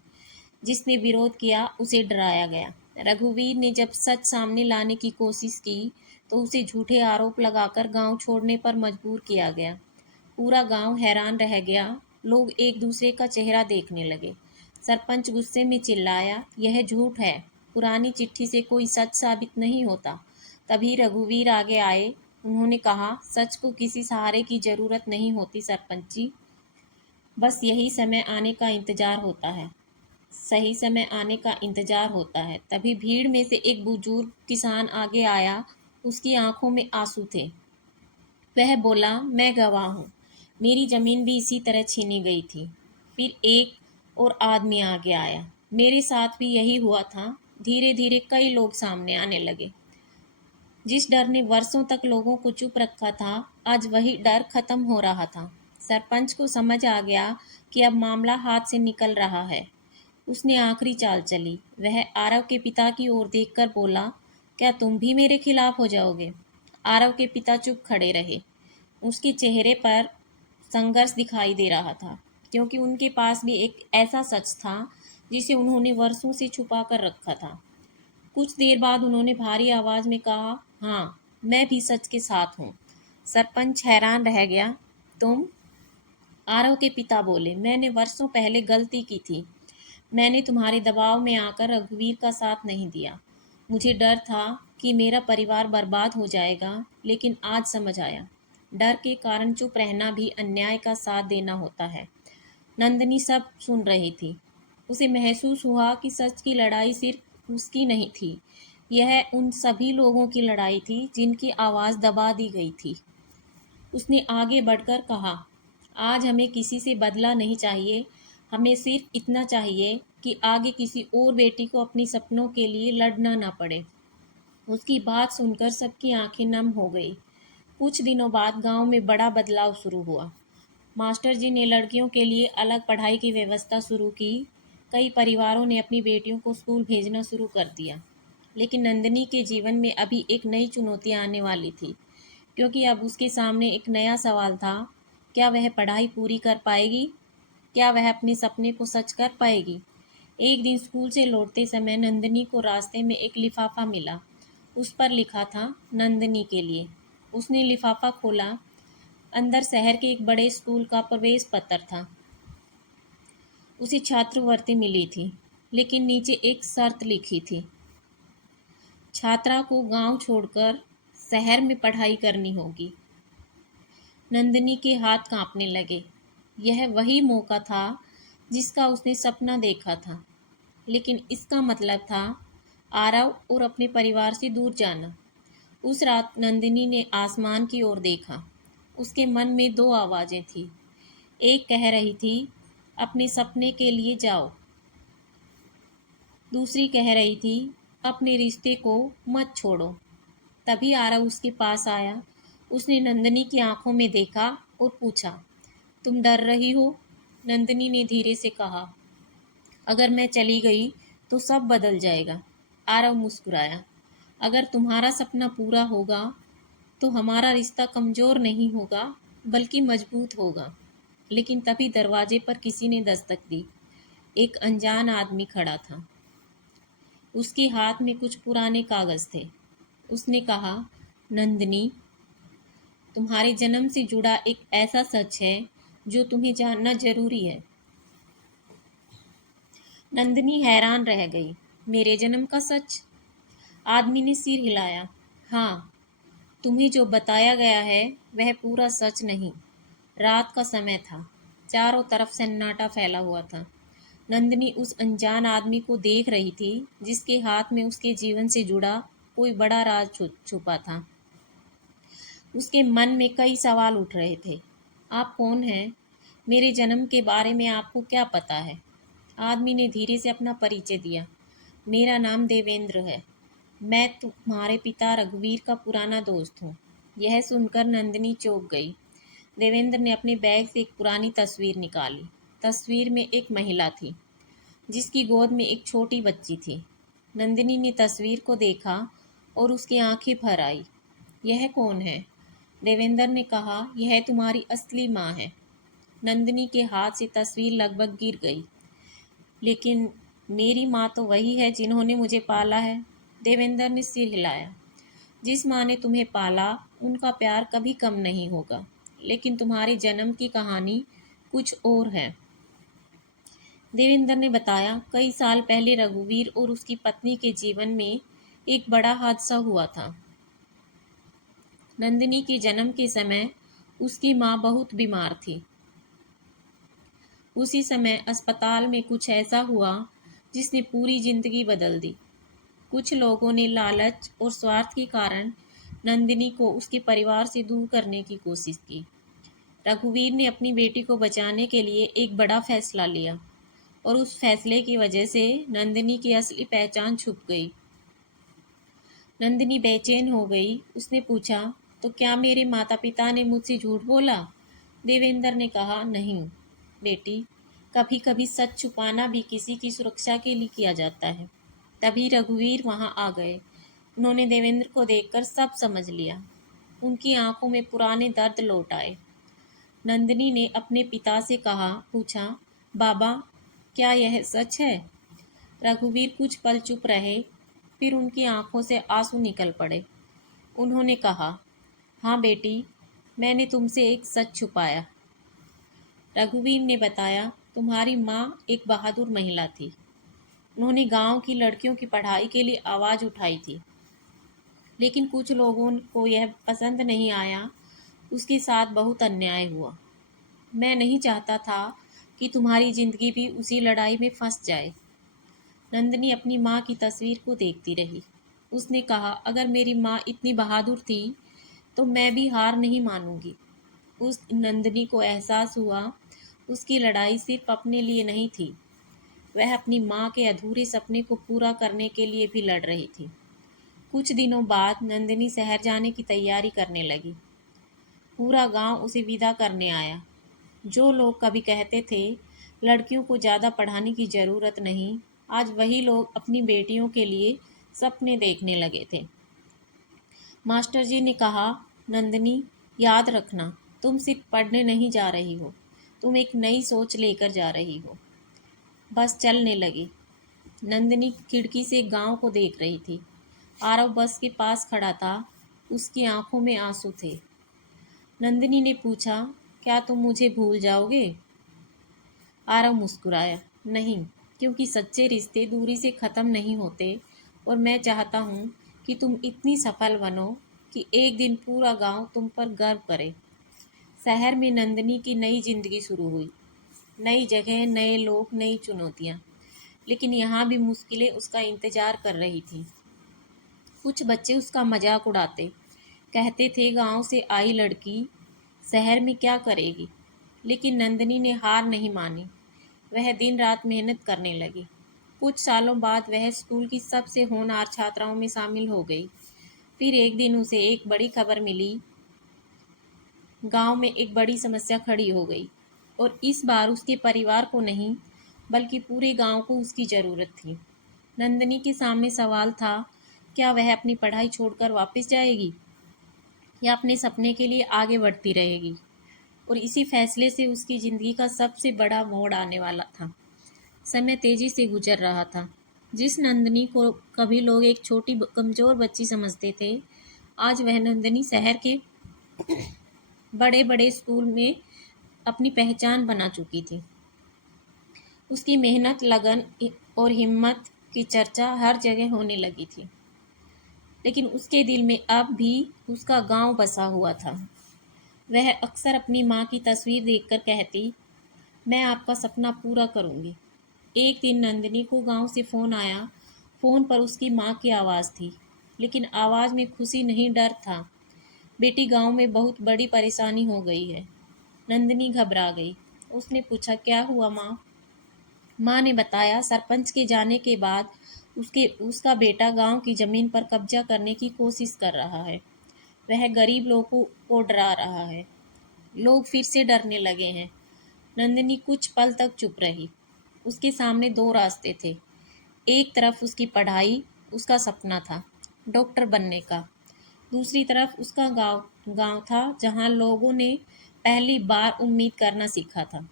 जिसने विरोध किया उसे डराया गया। रघुवीर ने जब सच सामने लाने की कोशिश की तो उसे झूठे आरोप लगाकर गांव छोड़ने पर मजबूर किया गया। पूरा गांव हैरान रह गया। लोग एक दूसरे का चेहरा देखने लगे। सरपंच गुस्से में चिल्लाया, यह झूठ है। पुरानी चिट्ठी से कोई सच साबित नहीं होता। तभी रघुवीर आगे आए। उन्होंने कहा, सच को किसी सहारे की जरूरत नहीं होती सरपंच जी। बस यही समय आने का इंतजार होता है, सही समय आने का इंतजार होता है। तभी भीड़ में से एक बुजुर्ग किसान आगे आया। उसकी आंखों में आंसू थे। वह बोला, मैं गवाह हूँ, मेरी जमीन भी इसी तरह छीनी गई थी। फिर एक और आदमी आगे आया, मेरे साथ भी यही हुआ था। धीरे धीरे कई लोग सामने आने लगे। जिस डर ने वर्षों तक लोगों को चुप रखा था, आज वही डर खत्म हो रहा था। सरपंच को समझ आ गया कि अब मामला हाथ से निकल रहा है। उसने आखिरी चाल चली। वह आरव के पिता की ओर देखकर बोला, क्या तुम भी मेरे खिलाफ हो जाओगे? आरव के पिता चुप खड़े रहे। उसके चेहरे पर संघर्ष दिखाई दे रहा था, क्योंकि उनके पास भी एक ऐसा सच था जिसे उन्होंने वर्षों से छुपा कर रखा था। कुछ देर बाद उन्होंने भारी आवाज में कहा, हाँ, मैं भी सच के साथ हूँ। सरपंच हैरान रह गया। तुम? आरव के पिता बोले, मैंने वर्षों पहले गलती की थी। मैंने तुम्हारे दबाव में आकर रघुवीर का साथ नहीं दिया। मुझे डर था कि मेरा परिवार बर्बाद हो जाएगा, लेकिन आज समझ आया, डर के कारण चुप रहना भी अन्याय का साथ देना होता है। नंदिनी सब सुन रही थी। उसे महसूस हुआ कि सच की लड़ाई सिर्फ उसकी नहीं थी, यह उन सभी लोगों की लड़ाई थी जिनकी आवाज़ दबा दी गई थी। उसने आगे बढ़कर कहा, आज हमें किसी से बदला नहीं चाहिए, हमें सिर्फ इतना चाहिए कि आगे किसी और बेटी को अपने सपनों के लिए लड़ना ना पड़े। उसकी बात सुनकर सबकी आंखें नम हो गई। कुछ दिनों बाद गांव में बड़ा बदलाव शुरू हुआ। मास्टर जी ने लड़कियों के लिए अलग पढ़ाई की व्यवस्था शुरू की। कई परिवारों ने अपनी बेटियों को स्कूल भेजना शुरू कर दिया। लेकिन नंदिनी के जीवन में अभी एक नई चुनौती आने वाली थी, क्योंकि अब उसके सामने एक नया सवाल था। क्या वह पढ़ाई पूरी कर पाएगी? क्या वह अपने सपने को सच कर पाएगी? एक दिन स्कूल से लौटते समय नंदिनी को रास्ते में एक लिफाफा मिला। उस पर लिखा था, नंदिनी के लिए। उसने लिफाफा खोला। अंदर शहर के एक बड़े स्कूल का प्रवेश पत्र था। उसे छात्रवृत्ति मिली थी, लेकिन नीचे एक शर्त लिखी थी, छात्रा को गांव छोड़कर शहर में पढ़ाई करनी होगी। नंदिनी के हाथ कांपने लगे। यह वही मौका था जिसका उसने सपना देखा था, लेकिन इसका मतलब था आरव और अपने परिवार से दूर जाना। उस रात नंदिनी ने आसमान की ओर देखा। उसके मन में दो आवाज़ें थीं। एक कह रही थी, अपने सपने के लिए जाओ। दूसरी कह रही थी, अपने रिश्ते को मत छोड़ो। तभी आरव उसके पास आया। उसने नंदिनी की आंखों में देखा और पूछा, तुम डर रही हो? नंदिनी ने धीरे से कहा, अगर मैं चली गई तो सब बदल जाएगा। आरव मुस्कुराया, अगर तुम्हारा सपना पूरा होगा तो हमारा रिश्ता कमज़ोर नहीं होगा, बल्कि मजबूत होगा। लेकिन तभी दरवाजे पर किसी ने दस्तक दी। एक अनजान आदमी खड़ा था। उसके हाथ में कुछ पुराने कागज़ थे। उसने कहा, नंदिनी, तुम्हारे जन्म से जुड़ा एक ऐसा सच है जो तुम्हें जानना जरूरी है। नंदिनी हैरान रह गई। मेरे जन्म का सच? आदमी ने सिर हिलाया। हाँ, तुम्हें जो बताया गया है वह पूरा सच नहीं। रात का समय था। चारों तरफ सन्नाटा फैला हुआ था। नंदिनी उस अनजान आदमी को देख रही थी, जिसके हाथ में उसके जीवन से जुड़ा कोई बड़ा राज छुपा था। उसके मन में कई सवाल उठ रहे थे। आप कौन हैं? मेरे जन्म के बारे में आपको क्या पता है? आदमी ने धीरे से अपना परिचय दिया। मेरा नाम देवेंद्र है। मैं तुम्हारे पिता रघुवीर का पुराना दोस्त हूँ। यह सुनकर नंदिनी चौंक गई। देवेंद्र ने अपने बैग से एक पुरानी तस्वीर निकाली। तस्वीर में एक महिला थी, जिसकी गोद में एक छोटी बच्ची थी। नंदिनी ने तस्वीर को देखा और उसकी आंखें भर आई। यह कौन है? देवेंद्र ने कहा, यह तुम्हारी असली माँ है। नंदिनी के हाथ से तस्वीर लगभग गिर गई। लेकिन मेरी माँ तो वही है जिन्होंने मुझे पाला है। देवेंद्र ने सिर हिलाया। जिस माँ ने तुम्हें पाला, उनका प्यार कभी कम नहीं होगा, लेकिन तुम्हारे जन्म की कहानी कुछ और है। देवेंद्र ने बताया, कई साल पहले रघुवीर और उसकी पत्नी के जीवन में एक बड़ा हादसा हुआ था। नंदिनी के जन्म के समय उसकी माँ बहुत बीमार थी। उसी समय अस्पताल में कुछ ऐसा हुआ जिसने पूरी जिंदगी बदल दी। कुछ लोगों ने लालच और स्वार्थ के कारण नंदिनी को उसके परिवार से दूर करने की कोशिश की। रघुवीर ने अपनी बेटी को बचाने के लिए एक बड़ा फैसला लिया और उस फैसले की वजह से नंदिनी की असली पहचान छुप गई। नंदिनी बेचैन हो गई। उसने पूछा, तो क्या मेरे माता पिता ने मुझसे झूठ बोला? देवेंद्र ने कहा, नहीं बेटी, कभी कभी सच छुपाना भी किसी की सुरक्षा के लिए किया जाता है। तभी रघुवीर वहां आ गए। उन्होंने देवेंद्र को देखकर सब समझ लिया। उनकी आंखों में पुराने दर्द लौट आए। नंदिनी ने अपने पिता से पूछा, बाबा, क्या यह सच है? रघुवीर कुछ पल चुप रहे, फिर उनकी आंखों से आंसू निकल पड़े। उन्होंने कहा, हाँ बेटी, मैंने तुमसे एक सच छुपाया। रघुवीर ने बताया, तुम्हारी माँ एक बहादुर महिला थी। उन्होंने गांव की लड़कियों की पढ़ाई के लिए आवाज़ उठाई थी, लेकिन कुछ लोगों को यह पसंद नहीं आया। उसके साथ बहुत अन्याय हुआ। मैं नहीं चाहता था कि तुम्हारी जिंदगी भी उसी लड़ाई में फंस जाए। नंदिनी अपनी माँ की तस्वीर को देखती रही। उसने कहा, अगर मेरी माँ इतनी बहादुर थी तो मैं भी हार नहीं मानूंगी। उस नंदिनी को एहसास हुआ, उसकी लड़ाई सिर्फ अपने लिए नहीं थी, वह अपनी माँ के अधूरे सपने को पूरा करने के लिए भी लड़ रही थी। कुछ दिनों बाद नंदिनी शहर जाने की तैयारी करने लगी। पूरा गांव उसे विदा करने आया। जो लोग कभी कहते थे लड़कियों को ज़्यादा पढ़ाने की ज़रूरत नहीं, आज वही लोग अपनी बेटियों के लिए सपने देखने लगे थे। मास्टर जी ने कहा, नंदिनी, याद रखना, तुम सिर्फ पढ़ने नहीं जा रही हो, तुम एक नई सोच लेकर जा रही हो। बस चलने लगी। नंदिनी खिड़की से गांव को देख रही थी। आरव बस के पास खड़ा था। उसकी आंखों में आंसू थे। नंदिनी ने पूछा, क्या तुम मुझे भूल जाओगे? आरव मुस्कुराया, नहीं, क्योंकि सच्चे रिश्ते दूरी से ख़त्म नहीं होते और मैं चाहता हूँ कि तुम इतनी सफल बनो कि एक दिन पूरा गांव तुम पर गर्व करे। शहर में नंदिनी की नई जिंदगी शुरू हुई। नई जगह, नए लोग, नई चुनौतियाँ। लेकिन यहाँ भी मुश्किलें उसका इंतजार कर रही थी। कुछ बच्चे उसका मजाक उड़ाते, कहते थे गांव से आई लड़की शहर में क्या करेगी। लेकिन नंदिनी ने हार नहीं मानी। वह दिन रात मेहनत करने लगी। कुछ सालों बाद वह स्कूल की सबसे होनहार छात्राओं में शामिल हो गई। फिर एक दिन उसे एक बड़ी खबर मिली। गांव में एक बड़ी समस्या खड़ी हो गई और इस बार उसके परिवार को नहीं, बल्कि पूरे गांव को उसकी ज़रूरत थी। नंदिनी के सामने सवाल था, क्या वह अपनी पढ़ाई छोड़कर वापस जाएगी या अपने सपने के लिए आगे बढ़ती रहेगी। और इसी फैसले से उसकी ज़िंदगी का सबसे बड़ा मोड़ आने वाला था। समय तेजी से गुजर रहा था। जिस नंदिनी को कभी लोग एक छोटी कमज़ोर बच्ची समझते थे, आज वह नंदिनी शहर के बड़े बड़े स्कूल में अपनी पहचान बना चुकी थी। उसकी मेहनत, लगन और हिम्मत की चर्चा हर जगह होने लगी थी। लेकिन उसके दिल में अब भी उसका गांव बसा हुआ था। वह अक्सर अपनी माँ की तस्वीर देखकर कहती, मैं आपका सपना पूरा करूँगी। एक दिन नंदिनी को गांव से फ़ोन आया। फ़ोन पर उसकी माँ की आवाज़ थी, लेकिन आवाज़ में खुशी नहीं, डर था। बेटी, गांव में बहुत बड़ी परेशानी हो गई है। नंदिनी घबरा गई। उसने पूछा, क्या हुआ माँ? माँ ने बताया, सरपंच के जाने के बाद उसका बेटा गांव की ज़मीन पर कब्जा करने की कोशिश कर रहा है। वह गरीब लोगों को डरा रहा है। लोग फिर से डरने लगे हैं। नंदिनी कुछ पल तक चुप रही। उसके सामने दो रास्ते थे। एक तरफ उसकी पढ़ाई, उसका सपना था डॉक्टर बनने का। दूसरी तरफ उसका गांव था, जहां लोगों ने पहली बार उम्मीद करना सीखा था।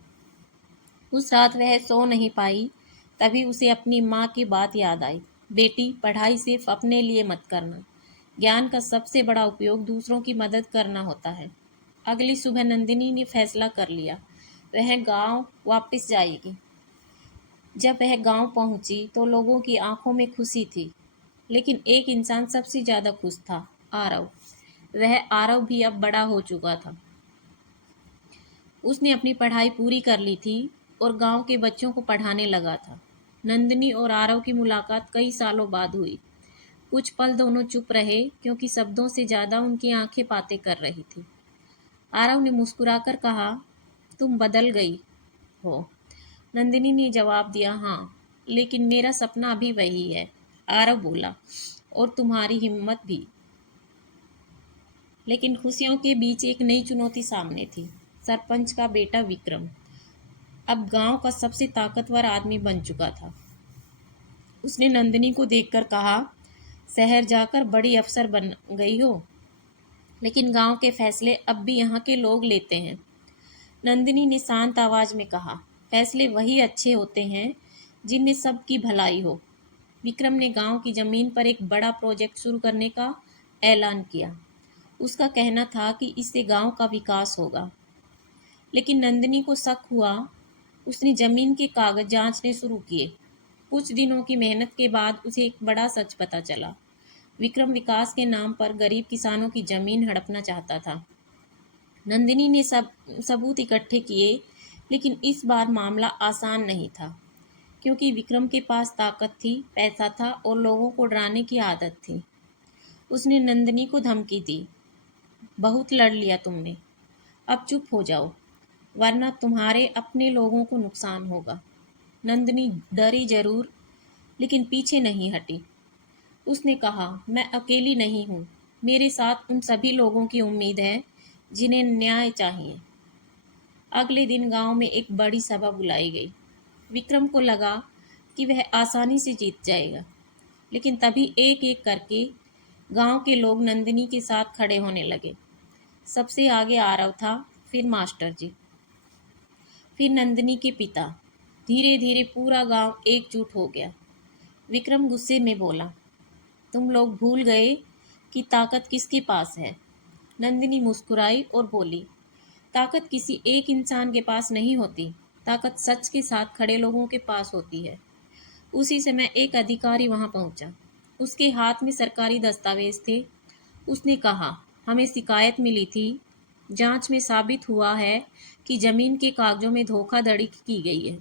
उस रात वह सो नहीं पाई। तभी उसे अपनी माँ की बात याद आई, बेटी, पढ़ाई सिर्फ अपने लिए मत करना। ज्ञान का सबसे बड़ा उपयोग दूसरों की मदद करना होता है। अगली सुबह नंदिनी ने फैसला कर लिया, वह गांव वापस जाएगी। जब वह गांव पहुंची तो लोगों की आंखों में खुशी थी, लेकिन एक इंसान सबसे ज़्यादा खुश था, आरव। वह आरव भी अब बड़ा हो चुका था। उसने अपनी पढ़ाई पूरी कर ली थी। और गांव के बच्चों को पढ़ाने लगा था। नंदिनी और आरव की मुलाकात कई सालों बाद हुई। कुछ पल दोनों चुप रहे क्योंकि शब्दों से ज्यादा उनकी आंखें बातें कर रही थी। आरव ने मुस्कुराकर कहा, तुम बदल गई हो। नंदिनी ने जवाब दिया, हाँ, लेकिन मेरा सपना अभी वही है। आरव बोला, और तुम्हारी हिम्मत भी। लेकिन खुशियों के बीच एक नई चुनौती सामने थी। सरपंच का बेटा विक्रम अब गांव का सबसे ताकतवर आदमी बन चुका था। उसने नंदिनी को देखकर कहा, शहर जाकर बड़ी अफसर बन गई हो, लेकिन गांव के फैसले अब भी यहाँ के लोग लेते हैं। नंदिनी ने शांत आवाज में कहा, फैसले वही अच्छे होते हैं जिनमें सबकी भलाई हो। विक्रम ने गांव की जमीन पर एक बड़ा प्रोजेक्ट शुरू करने का ऐलान किया। उसका कहना था कि इससे गांव का विकास होगा। लेकिन नंदिनी को शक हुआ। उसने जमीन के कागज जांचने शुरू किए। कुछ दिनों की मेहनत के बाद उसे एक बड़ा सच पता चला। विक्रम विकास के नाम पर गरीब किसानों की जमीन हड़पना चाहता था। नंदिनी ने सबूत इकट्ठे किए, लेकिन इस बार मामला आसान नहीं था, क्योंकि विक्रम के पास ताकत थी, पैसा था और लोगों को डराने की आदत थी। उसने नंदिनी को धमकी दी, बहुत लड़ लिया तुमने, अब चुप हो जाओ, वरना तुम्हारे अपने लोगों को नुकसान होगा। नंदिनी डरी जरूर, लेकिन पीछे नहीं हटी। उसने कहा, मैं अकेली नहीं हूँ, मेरे साथ उन सभी लोगों की उम्मीद है जिन्हें न्याय चाहिए। अगले दिन गांव में एक बड़ी सभा बुलाई गई। विक्रम को लगा कि वह आसानी से जीत जाएगा, लेकिन तभी एक एक करके गांव के लोग नंदिनी के साथ खड़े होने लगे। सबसे आगे आरव था, फिर मास्टर जी, फिर नंदिनी के पिता। धीरे धीरे पूरा गांव एकजुट हो गया। विक्रम गुस्से में बोला, तुम लोग भूल गए कि ताकत किसके पास है। नंदिनी मुस्कुराई और बोली, ताकत किसी एक इंसान के पास नहीं होती, ताकत सच के साथ खड़े लोगों के पास होती है। उसी समय एक अधिकारी वहां पहुंचा। उसके हाथ में सरकारी दस्तावेज थे। उसने कहा, हमें शिकायत मिली थी, जांच में साबित हुआ है कि जमीन के कागजों में धोखाधड़ी की गई है।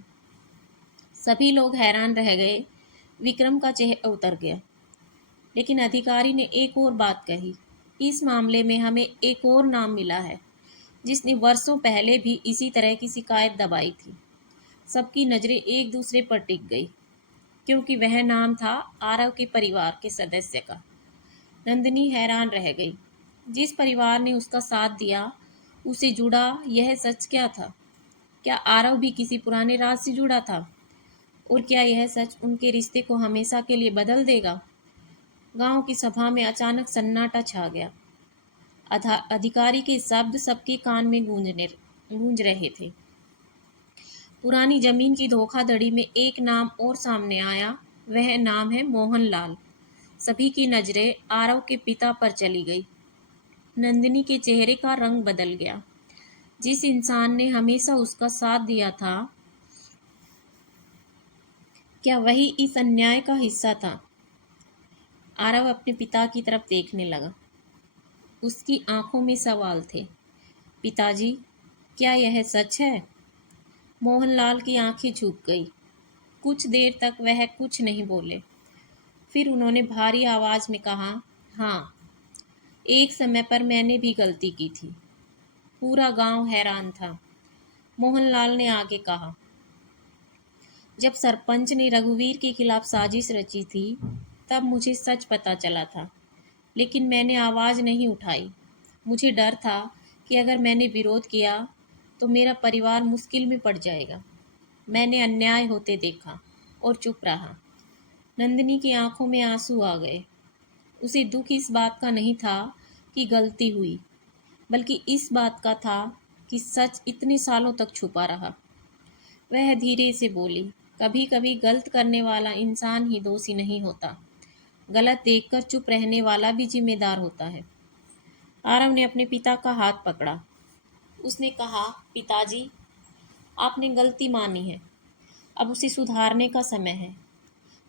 सभी लोग हैरान रह गए। विक्रम का चेहरा उतर गया। लेकिन अधिकारी ने एक और बात कही, इस मामले में हमें एक और नाम मिला है जिसने वर्षों पहले भी इसी तरह की शिकायत दबाई थी। सबकी नजरें एक दूसरे पर टिक गई, क्योंकि वह नाम था आरव के परिवार के सदस्य का। नंदिनी हैरान रह गई। जिस परिवार ने उसका साथ दिया, उसे जुड़ा यह सच क्या था? क्या आरव भी किसी पुराने राज से जुड़ा था? और क्या यह सच उनके रिश्ते को हमेशा के लिए बदल देगा? गांव की सभा में अचानक सन्नाटा छा गया। अधिकारी के शब्द सबके कान में गूंज रहे थे। पुरानी जमीन की धोखाधड़ी में एक नाम और सामने आया। वह नाम है मोहनलाल। सभी की नजरें आरव के पिता पर चली गई। नंदिनी के चेहरे का रंग बदल गया। जिस इंसान ने हमेशा उसका साथ दिया था, क्या वही इस अन्याय का हिस्सा था? आरव अपने पिता की तरफ देखने लगा। उसकी आंखों में सवाल थे। पिताजी, क्या यह सच है? मोहनलाल की आंखें झुक गई। कुछ देर तक वह कुछ नहीं बोले। फिर उन्होंने भारी आवाज में कहा, हाँ, एक समय पर मैंने भी गलती की थी। पूरा गांव हैरान था। मोहनलाल ने आगे कहा, जब सरपंच ने रघुवीर के खिलाफ साजिश रची थी, तब मुझे सच पता चला था, लेकिन मैंने आवाज नहीं उठाई। मुझे डर था कि अगर मैंने विरोध किया तो मेरा परिवार मुश्किल में पड़ जाएगा। मैंने अन्याय होते देखा और चुप रहा। नंदिनी की आंखों में आंसू आ गए। उसे दुख इस बात का नहीं था कि गलती हुई, बल्कि इस बात का था कि सच इतने सालों तक छुपा रहा। वह धीरे से बोली, कभी कभी गलत करने वाला इंसान ही दोषी नहीं होता, गलत देखकर चुप रहने वाला भी जिम्मेदार होता है। आरव ने अपने पिता का हाथ पकड़ा। उसने कहा, पिताजी, आपने गलती मानी है, अब उसे सुधारने का समय है।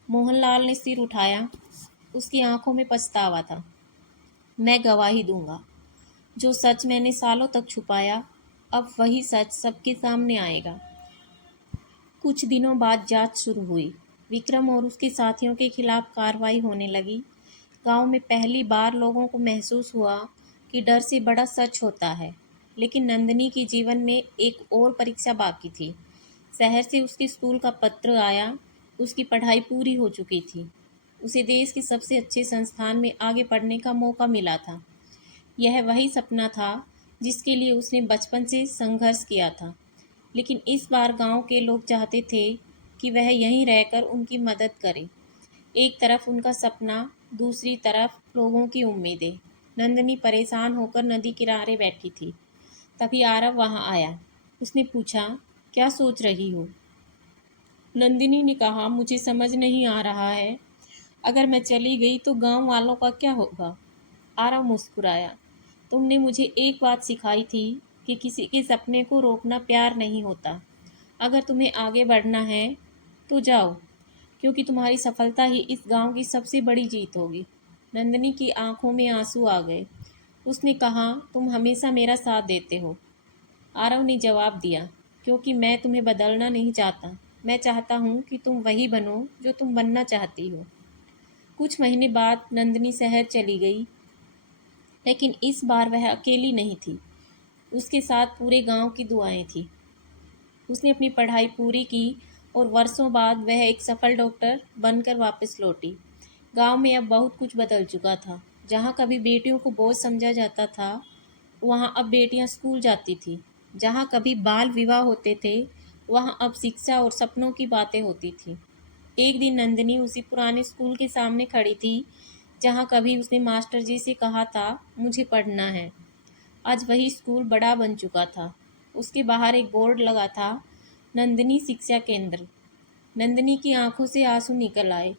मोहनलाल ने सिर उठाया। उसकी आंखों में पछतावा था। मैं गवाही दूंगा। जो सच मैंने सालों तक छुपाया, अब वही सच सबके सामने आएगा। कुछ दिनों बाद जांच शुरू हुई। विक्रम और उसके साथियों के खिलाफ कार्रवाई होने लगी। गांव में पहली बार लोगों को महसूस हुआ कि डर से बड़ा सच होता है। लेकिन नंदिनी के जीवन में एक और परीक्षा बाकी थी। शहर से उसके स्कूल का पत्र आया। उसकी पढ़ाई पूरी हो चुकी थी। उसे देश के सबसे अच्छे संस्थान में आगे पढ़ने का मौका मिला था। यह वही सपना था जिसके लिए उसने बचपन से संघर्ष किया था। लेकिन इस बार गांव के लोग चाहते थे कि वह यहीं रहकर उनकी मदद करे। एक तरफ उनका सपना, दूसरी तरफ लोगों की उम्मीदें। नंदिनी परेशान होकर नदी किनारे बैठी थी। तभी आरव वहां आया। उसने पूछा, क्या सोच रही हो? नंदिनी ने कहा, मुझे समझ नहीं आ रहा है। अगर मैं चली गई तो गांव वालों का क्या होगा? आरव मुस्कुराया। तुमने मुझे एक बात सिखाई थी कि किसी के सपने को रोकना प्यार नहीं होता। अगर तुम्हें आगे बढ़ना है तो जाओ, क्योंकि तुम्हारी सफलता ही इस गांव की सबसे बड़ी जीत होगी। नंदिनी की आंखों में आंसू आ गए। उसने कहा, तुम हमेशा मेरा साथ देते हो। आरव ने जवाब दिया, क्योंकि मैं तुम्हें बदलना नहीं चाहता। मैं चाहता हूँ कि तुम वही बनो जो तुम बनना चाहती हो। कुछ महीने बाद नंदिनी शहर चली गई, लेकिन इस बार वह अकेली नहीं थी। उसके साथ पूरे गांव की दुआएं थी। उसने अपनी पढ़ाई पूरी की और वर्षों बाद वह एक सफल डॉक्टर बनकर वापस लौटी। गांव में अब बहुत कुछ बदल चुका था। जहां कभी बेटियों को बोझ समझा जाता था, वहां अब बेटियां स्कूल जाती थी। जहां कभी बाल विवाह होते थे, वहां अब शिक्षा और सपनों की बातें होती थी। एक दिन नंदिनी उसी पुराने स्कूल के सामने खड़ी थी, जहां कभी उसने मास्टर जी से कहा था, मुझे पढ़ना है। आज वही स्कूल बड़ा बन चुका था। उसके बाहर एक बोर्ड लगा था, नंदिनी शिक्षा केंद्र। नंदिनी की आंखों से आंसू निकल आए।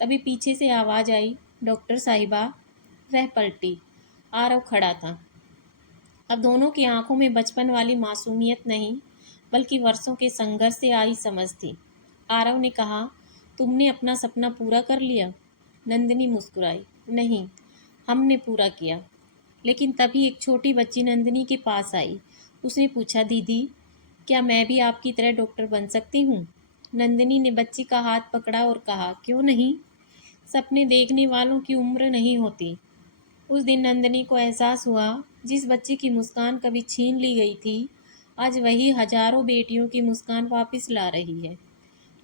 तभी पीछे से आवाज आई, डॉक्टर साहिबा। वह पलटी। आरव खड़ा था। अब दोनों की आंखों में बचपन वाली मासूमियत नहीं, बल्कि वर्षों के संघर्ष से आई समझ थी। आरव ने कहा, तुमने अपना सपना पूरा कर लिया? नंदिनी मुस्कुराई, नहीं, हमने पूरा किया। लेकिन तभी एक छोटी बच्ची नंदिनी के पास आई। उसने पूछा, दीदी, क्या मैं भी आपकी तरह डॉक्टर बन सकती हूँ? नंदिनी ने बच्ची का हाथ पकड़ा और कहा, क्यों नहीं? सपने देखने वालों की उम्र नहीं होती। उस दिन नंदिनी को एहसास हुआ, जिस बच्ची की मुस्कान कभी छीन ली गई थी, आज वही हजारों बेटियों की मुस्कान वापस ला रही है।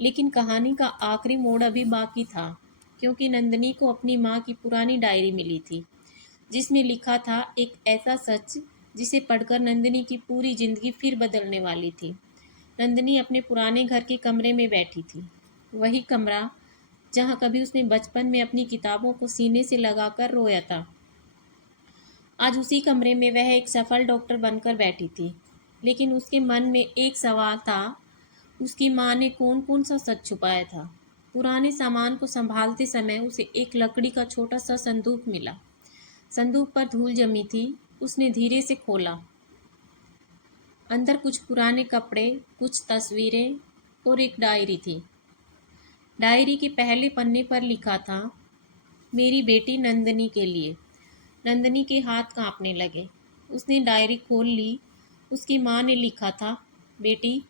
लेकिन कहानी का आखिरी मोड़ अभी बाकी था, क्योंकि नंदिनी को अपनी माँ की पुरानी डायरी मिली थी, जिसमें लिखा था एक ऐसा सच जिसे पढ़कर नंदिनी की पूरी जिंदगी फिर बदलने वाली थी। नंदिनी अपने पुराने घर के कमरे में बैठी थी। वही कमरा जहाँ कभी उसने बचपन में अपनी किताबों को सीने से लगाकर रोया था। आज उसी कमरे में वह एक सफल डॉक्टर बनकर बैठी थी। लेकिन उसके मन में एक सवाल था, उसकी माँ ने कौन कौन सा सच छुपाया था। पुराने सामान को संभालते समय उसे एक लकड़ी का छोटा सा संदूक मिला। संदूक पर धूल जमी थी। उसने धीरे से खोला। अंदर कुछ पुराने कपड़े, कुछ तस्वीरें और एक डायरी थी। डायरी के पहले पन्ने पर लिखा था, मेरी बेटी नंदिनी के लिए। नंदिनी के हाथ कांपने लगे। उसने डायरी खोल ली। उसकी माँ ने लिखा था, बेटी,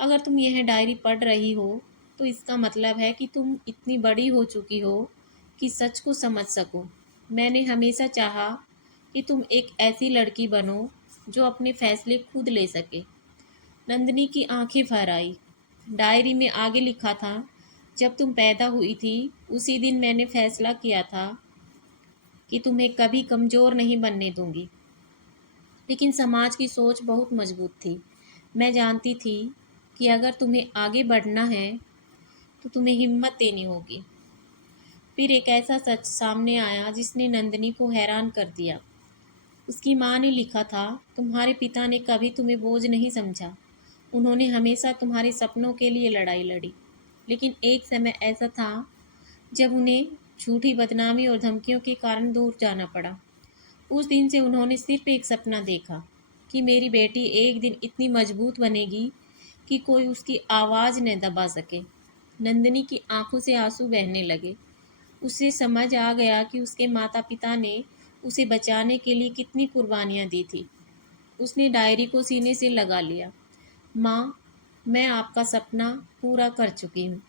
अगर तुम यह डायरी पढ़ रही हो तो इसका मतलब है कि तुम इतनी बड़ी हो चुकी हो कि सच को समझ सको। मैंने हमेशा चाहा कि तुम एक ऐसी लड़की बनो जो अपने फैसले खुद ले सके। नंदिनी की आंखें भर आई। डायरी में आगे लिखा था, जब तुम पैदा हुई थी उसी दिन मैंने फैसला किया था कि तुम्हें कभी कमज़ोर नहीं बनने दूंगी। लेकिन समाज की सोच बहुत मजबूत थी। मैं जानती थी कि अगर तुम्हें आगे बढ़ना है तो तुम्हें हिम्मत देनी होगी। फिर एक ऐसा सच सामने आया जिसने नंदिनी को हैरान कर दिया। उसकी माँ ने लिखा था, तुम्हारे पिता ने कभी तुम्हें बोझ नहीं समझा। उन्होंने हमेशा तुम्हारे सपनों के लिए लड़ाई लड़ी। लेकिन एक समय ऐसा था जब उन्हें झूठी बदनामी और धमकियों के कारण दूर जाना पड़ा। उस दिन से उन्होंने सिर्फ एक सपना देखा कि मेरी बेटी एक दिन इतनी मजबूत बनेगी कि कोई उसकी आवाज़ न दबा सके। नंदिनी की आंखों से आंसू बहने लगे। उसे समझ आ गया कि उसके माता पिता ने उसे बचाने के लिए कितनी कुर्बानियाँ दी थी। उसने डायरी को सीने से लगा लिया। माँ, मैं आपका सपना पूरा कर चुकी हूँ।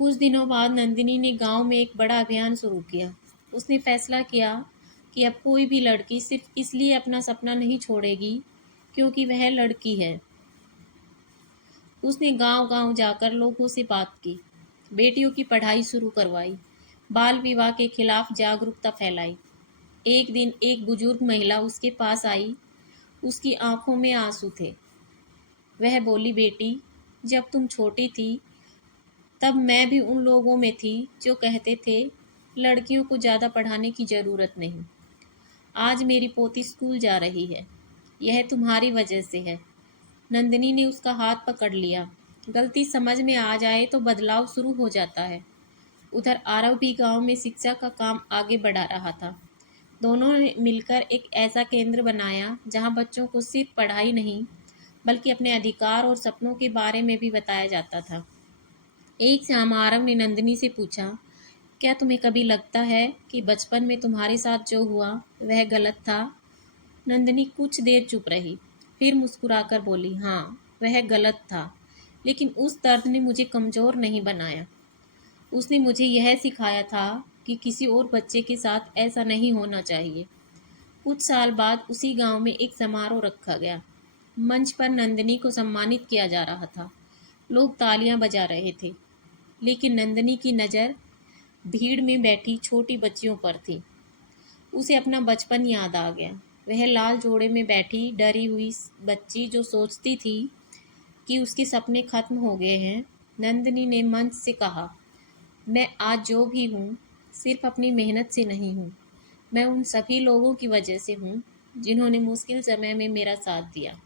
कुछ दिनों बाद नंदिनी ने गांव में एक बड़ा अभियान शुरू किया। उसने फैसला किया कि अब कोई भी लड़की सिर्फ इसलिए अपना सपना नहीं छोड़ेगी क्योंकि वह लड़की है। उसने गांव-गांव जाकर लोगों से बात की, बेटियों की पढ़ाई शुरू करवाई, बाल विवाह के खिलाफ जागरूकता फैलाई। एक दिन एक बुजुर्ग महिला उसके पास आई। उसकी आंखों में आंसू थे। वह बोली, बेटी, जब तुम छोटी थी तब मैं भी उन लोगों में थी जो कहते थे लड़कियों को ज़्यादा पढ़ाने की ज़रूरत नहीं। आज मेरी पोती स्कूल जा रही है। यह तुम्हारी वजह से है। नंदिनी ने उसका हाथ पकड़ लिया। गलती समझ में आ जाए तो बदलाव शुरू हो जाता है। उधर आरव भी गांव में शिक्षा का काम आगे बढ़ा रहा था। दोनों ने मिलकर एक ऐसा केंद्र बनाया जहां बच्चों को सिर्फ पढ़ाई नहीं बल्कि अपने अधिकार और सपनों के बारे में भी बताया जाता था। एक शाम आरव ने नंदिनी से पूछा, क्या तुम्हें कभी लगता है कि बचपन में तुम्हारे साथ जो हुआ वह गलत था? नंदिनी कुछ देर चुप रही, फिर मुस्कुराकर बोली, हाँ, वह गलत था, लेकिन उस दर्द ने मुझे कमज़ोर नहीं बनाया। उसने मुझे यह सिखाया था कि किसी और बच्चे के साथ ऐसा नहीं होना चाहिए। कुछ साल बाद उसी गांव में एक समारोह रखा गया। मंच पर नंदिनी को सम्मानित किया जा रहा था। लोग तालियां बजा रहे थे, लेकिन नंदिनी की नज़र भीड़ में बैठी छोटी बच्चियों पर थी। उसे अपना बचपन याद आ गया। वह लाल जोड़े में बैठी डरी हुई बच्ची जो सोचती थी कि उसके सपने खत्म हो गए हैं। नंदिनी ने मंच से कहा, मैं आज जो भी हूँ सिर्फ अपनी मेहनत से नहीं हूँ। मैं उन सभी लोगों की वजह से हूँ जिन्होंने मुश्किल समय में मेरा साथ दिया।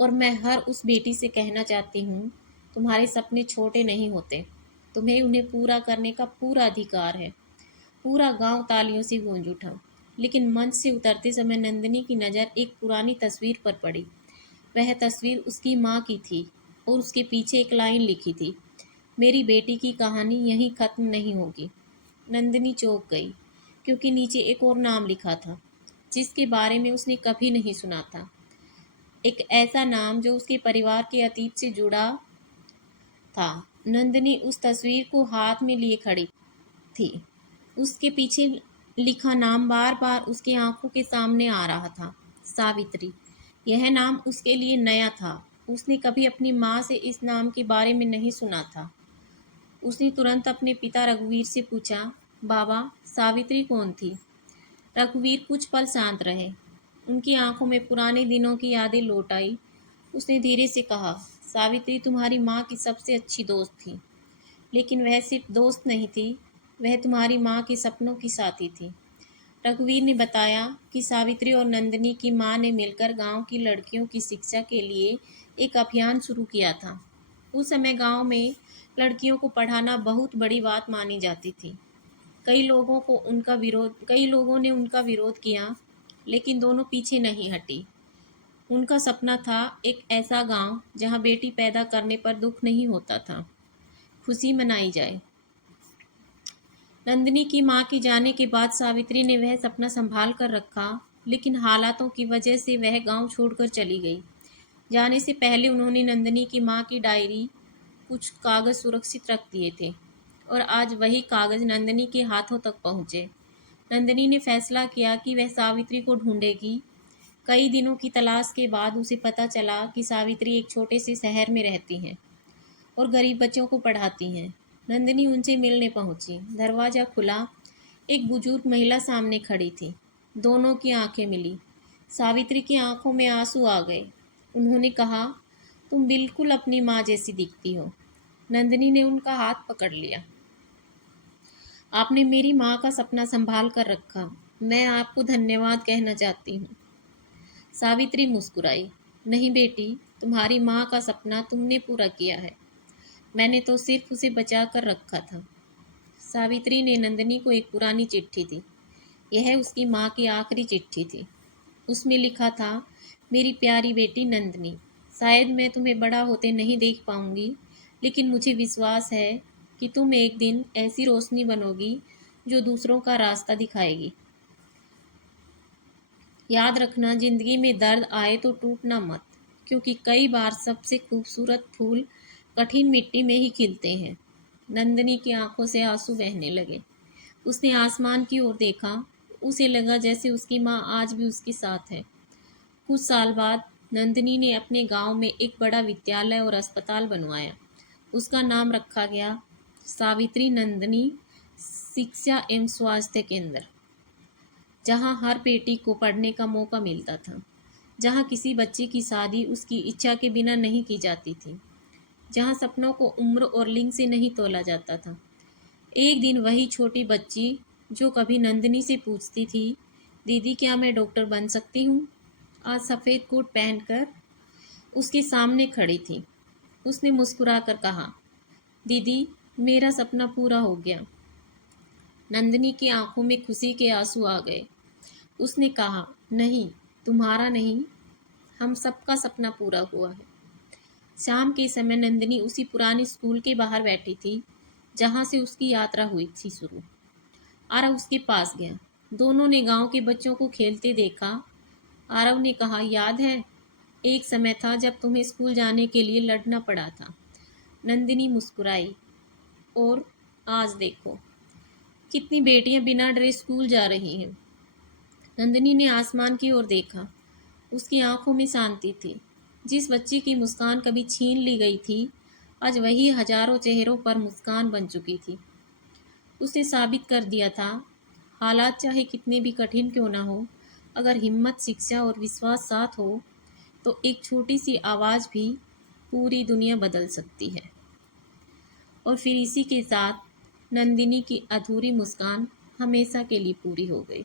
और मैं हर उस बेटी से कहना चाहती हूँ, तुम्हारे सपने छोटे नहीं होते। तुम्हें उन्हें पूरा करने का पूरा अधिकार है। पूरा गांव तालियों से गूंज उठा। लेकिन मंच से उतरते समय नंदिनी की नज़र एक पुरानी तस्वीर पर पड़ी। वह तस्वीर उसकी माँ की थी और उसके पीछे एक लाइन लिखी थी, मेरी बेटी की कहानी यहीं खत्म नहीं होगी। नंदिनी चौंक गई, क्योंकि नीचे एक और नाम लिखा था जिसके बारे में उसने कभी नहीं सुना था। एक ऐसा नाम जो उसके परिवार के अतीत से जुड़ा था। नंदिनी उस तस्वीर को हाथ में लिए खड़ी थी। उसके पीछे लिखा नाम बार बार उसकी आंखों के सामने आ रहा था, सावित्री। यह नाम उसके लिए नया था। उसने कभी अपनी माँ से इस नाम के बारे में नहीं सुना था। उसने तुरंत अपने पिता रघुवीर से पूछा, बाबा, सावित्री कौन थी? रघुवीर कुछ पल शांत रहे। उनकी आंखों में पुराने दिनों की यादें लौट आई। उसने धीरे से कहा, सावित्री तुम्हारी माँ की सबसे अच्छी दोस्त थी। लेकिन वह सिर्फ दोस्त नहीं थी, वह तुम्हारी माँ के सपनों की साथी थी। रघुवीर ने बताया कि सावित्री और नंदिनी की माँ ने मिलकर गांव की लड़कियों की शिक्षा के लिए एक अभियान शुरू किया था। उस समय गांव में लड़कियों को पढ़ाना बहुत बड़ी बात मानी जाती थी। कई लोगों ने उनका विरोध किया, लेकिन दोनों पीछे नहीं हटी। उनका सपना था एक ऐसा गांव जहां बेटी पैदा करने पर दुख नहीं होता था, खुशी मनाई जाए। नंदिनी की मां के जाने के बाद सावित्री ने वह सपना संभाल कर रखा, लेकिन हालातों की वजह से वह गांव छोड़कर चली गई। जाने से पहले उन्होंने नंदिनी की मां की डायरी, कुछ कागज सुरक्षित रख दिए थे और आज वही कागज नंदिनी के हाथों तक पहुंचे। नंदिनी ने फैसला किया कि वह सावित्री को ढूंढेगी। कई दिनों की तलाश के बाद उसे पता चला कि सावित्री एक छोटे से शहर में रहती हैं और गरीब बच्चों को पढ़ाती हैं। नंदिनी उनसे मिलने पहुंची। दरवाज़ा खुला। एक बुजुर्ग महिला सामने खड़ी थी। दोनों की आंखें मिली। सावित्री की आंखों में आंसू आ गए। उन्होंने कहा, तुम बिल्कुल अपनी माँ जैसी दिखती हो। नंदिनी ने उनका हाथ पकड़ लिया। आपने मेरी माँ का सपना संभाल कर रखा। मैं आपको धन्यवाद कहना चाहती हूँ। सावित्री मुस्कुराई। नहीं बेटी, तुम्हारी माँ का सपना तुमने पूरा किया है। मैंने तो सिर्फ उसे बचा कर रखा था। सावित्री ने नंदिनी को एक पुरानी चिट्ठी दी। यह उसकी माँ की आखिरी चिट्ठी थी। उसमें लिखा था, मेरी प्यारी बेटी नंदिनी, शायद मैं तुम्हें बड़ा होते नहीं देख पाऊंगी, लेकिन मुझे विश्वास है कि तुम एक दिन ऐसी रोशनी बनोगी जो दूसरों का रास्ता दिखाएगी। याद रखना, जिंदगी में दर्द आए तो टूटना मत, क्योंकि कई बार सबसे खूबसूरत फूल कठिन मिट्टी में ही खिलते हैं। नंदिनी की आंखों से आंसू बहने लगे। उसने आसमान की ओर देखा। उसे लगा जैसे उसकी माँ आज भी उसके साथ है। कुछ साल बाद नंदिनी ने अपने गांव में एक बड़ा विद्यालय और अस्पताल बनवाया। उसका नाम रखा गया सावित्री नंदिनी शिक्षा एवं स्वास्थ्य केंद्र, जहां हर बेटी को पढ़ने का मौका मिलता था, जहां किसी बच्चे की शादी उसकी इच्छा के बिना नहीं की जाती थी, जहां सपनों को उम्र और लिंग से नहीं तोला जाता था। एक दिन वही छोटी बच्ची जो कभी नंदिनी से पूछती थी, दीदी क्या मैं डॉक्टर बन सकती हूँ, आज सफ़ेद कोट पहनकर उसके सामने खड़ी थी। उसने मुस्कुराकर कहा, दीदी मेरा सपना पूरा हो गया। नंदिनी की आंखों में खुशी के आंसू आ गए। उसने कहा, नहीं, तुम्हारा नहीं, हम सबका सपना पूरा हुआ है। शाम के समय नंदिनी उसी पुराने स्कूल के बाहर बैठी थी जहां से उसकी यात्रा हुई थी शुरू। आरव उसके पास गया। दोनों ने गांव के बच्चों को खेलते देखा। आरव ने कहा, याद है एक समय था जब तुम्हें स्कूल जाने के लिए लड़ना पड़ा था। नंदिनी मुस्कुराई, और आज देखो कितनी बेटियां बिना ड्रेस स्कूल जा रही हैं। नंदिनी ने आसमान की ओर देखा। उसकी आंखों में शांति थी। जिस बच्ची की मुस्कान कभी छीन ली गई थी, आज वही हजारों चेहरों पर मुस्कान बन चुकी थी। उसने साबित कर दिया था, हालात चाहे कितने भी कठिन क्यों ना हो, अगर हिम्मत, शिक्षा और विश्वास साथ हो तो एक छोटी सी आवाज़ भी पूरी दुनिया बदल सकती है। और फिर इसी के साथ नंदिनी की अधूरी मुस्कान हमेशा के लिए पूरी हो गई।